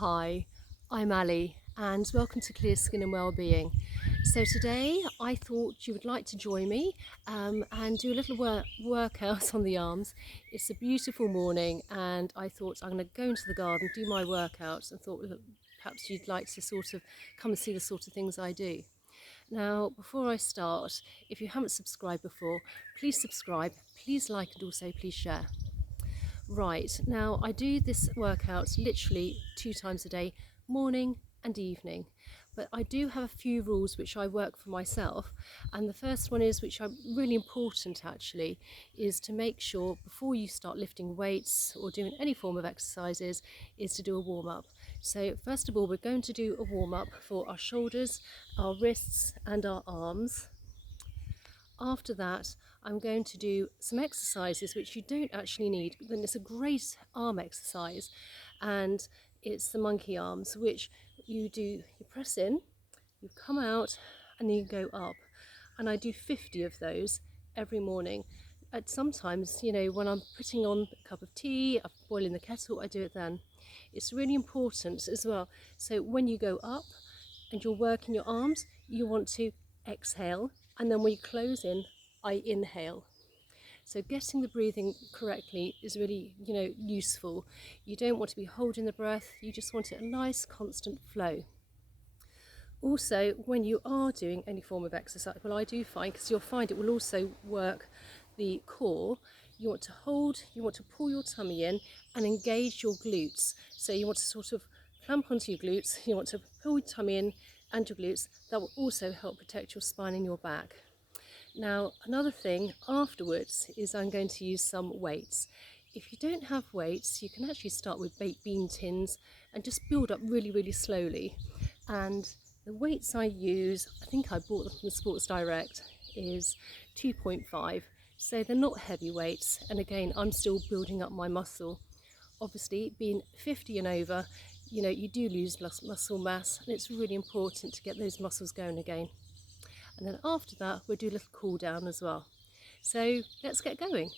Hi, I'm Ali and welcome to Clear Skin and Wellbeing. So today I thought you would like to join me and do a little workout on the arms. It's a beautiful morning and I thought I'm going to go into the garden, do my workouts, and thought perhaps you'd like to sort of come and see the sort of things I do. Now, before I start, if you haven't subscribed before, please subscribe, please like, and also please share. Right, now I do this workout literally 2 times a day, morning and evening. But I do have a few rules which I work for myself. And the first one is, which are really important actually, is to make sure before you start lifting weights or doing any form of exercises, is to do a warm-up. So first of all, we're going to do a warm-up for our shoulders, our wrists and our arms. After that, I'm going to do some exercises which you don't actually need. Then it's a great arm exercise, and it's the monkey arms, which you do, you press in, you come out, and then you go up. And I do 50 of those every morning. Sometimes, when I'm putting on a cup of tea, I'm boiling the kettle, I do it then. It's really important as well. So when you go up and you're working your arms, you want to exhale, and then when you close in, I inhale. So getting the breathing correctly is really, useful. You don't want to be holding the breath, you just want it a nice constant flow. Also, when you are doing any form of exercise, well, I do find, because you'll find it will also work the core, you want to hold, you want to pull your tummy in and engage your glutes. So you want to sort of clamp onto your glutes, you want to pull your tummy in and your glutes. That will also help protect your spine and your back. Now, another thing afterwards is I'm going to use some weights. If you don't have weights, you can actually start with baked bean tins and just build up really, really slowly. And the weights I use, I think I bought them from Sports Direct, is 2.5. So they're not heavy weights. And again, I'm still building up my muscle. Obviously, being 50 and over, you do lose muscle mass, and it's really important to get those muscles going again. And then after that, we'll do a little cool down as well. So let's get going.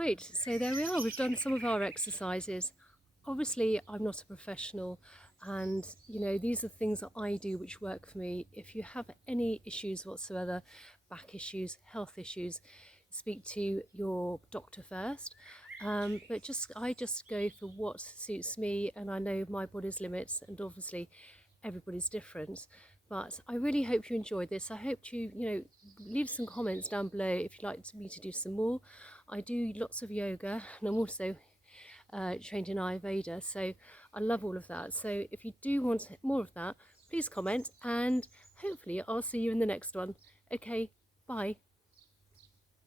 Right, so there we are. We've done some of our exercises. Obviously, I'm not a professional, and these are things that I do which work for me. If you have any issues whatsoever, back issues, health issues, speak to your doctor first. But I just go for what suits me, and I know my body's limits, and obviously everybody's different. But I really hope you enjoyed this. I hope you leave some comments down below if you'd like me to do some more. I do lots of yoga, and I'm also trained in Ayurveda, so I love all of that. So if you do want more of that, please comment, and hopefully I'll see you in the next one. Okay, bye.